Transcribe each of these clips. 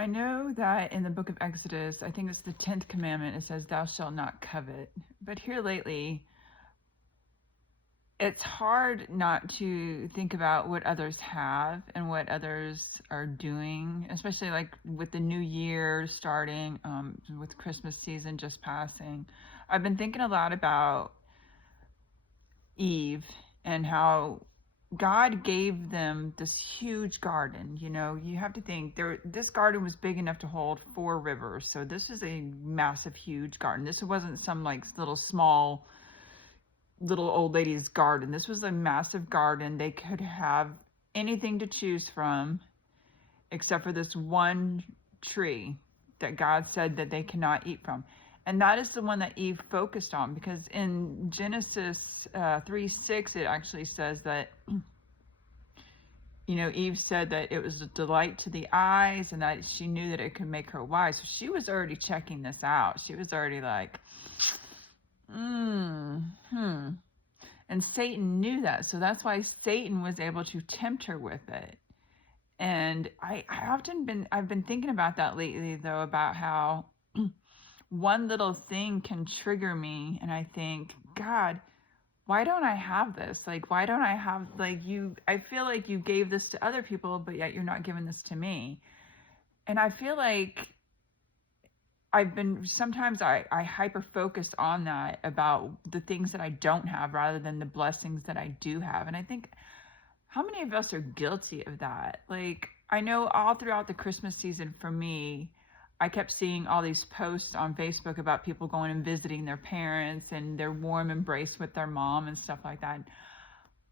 I know that in the book of Exodus, I think it's the 10th commandment, it says, "Thou shalt not covet." But here lately, it's hard not to think about what others have and what others are doing, especially like with the new year starting, with Christmas season just passing. I've been thinking a lot about Eve and how God gave them this huge garden. You know, you have to think this garden was big enough to hold 4 rivers. So this is a massive, huge garden. This wasn't some like little small little old lady's garden. This was a massive garden. They could have anything to choose from except for this one tree that God said that they cannot eat from. And that is the one that Eve focused on, because in Genesis 3:6, it actually says that, Eve said that it was a delight to the eyes and that she knew that it could make her wise. So she was already checking this out. She was already like, And Satan knew that. So that's why Satan was able to tempt her with it. And I've been thinking about that lately, though, about how one little thing can trigger me. And I think, God, why don't I have this? Like, why don't I have, like, I feel like you gave this to other people, but yet you're not giving this to me. And I feel like sometimes I hyper focus on that, about the things that I don't have rather than the blessings that I do have. And I think, how many of us are guilty of that? Like, I know all throughout the Christmas season for me, I kept seeing all these posts on Facebook about people going and visiting their parents and their warm embrace with their mom and stuff like that.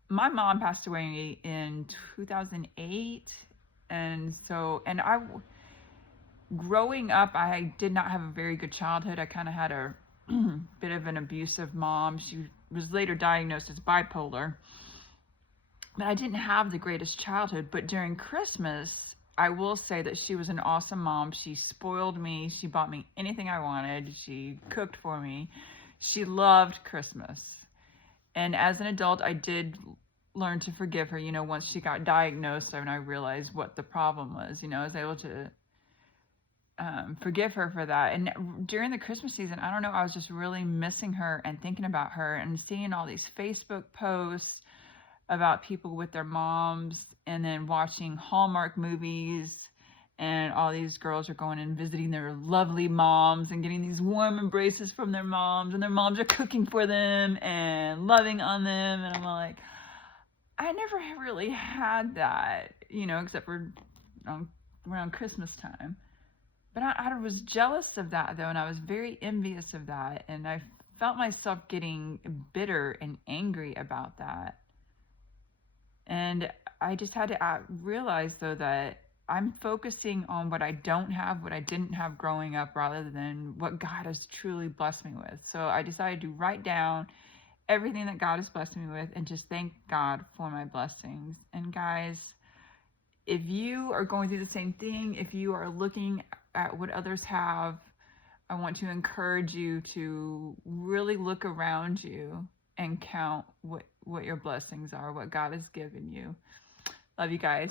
My mom passed away in 2008. Growing up, I did not have a very good childhood. I kind of had a bit of an abusive mom. She was later diagnosed as bipolar. But I didn't have the greatest childhood. But during Christmas, I will say that she was an awesome mom. She spoiled me. She bought me anything I wanted. She cooked for me. She loved Christmas. And as an adult, I did learn to forgive her. Once she got diagnosed and I realized what the problem was, I was able to forgive her for that. And during the Christmas season, I don't know, I was just really missing her and thinking about her and seeing all these Facebook posts about people with their moms, and then watching Hallmark movies, and all these girls are going and visiting their lovely moms and getting these warm embraces from their moms, and their moms are cooking for them and loving on them. And I'm like, I never really had that, except for around Christmas time. But I was jealous of that, though, and I was very envious of that, and I felt myself getting bitter and angry about that. And I just had to realize, though, that I'm focusing on what I don't have, what I didn't have growing up, rather than what God has truly blessed me with. So I decided to write down everything that God has blessed me with and just thank God for my blessings. And guys, if you are going through the same thing, if you are looking at what others have, I want to encourage you to really look around you and count what your blessings are, what God has given you. Love you guys.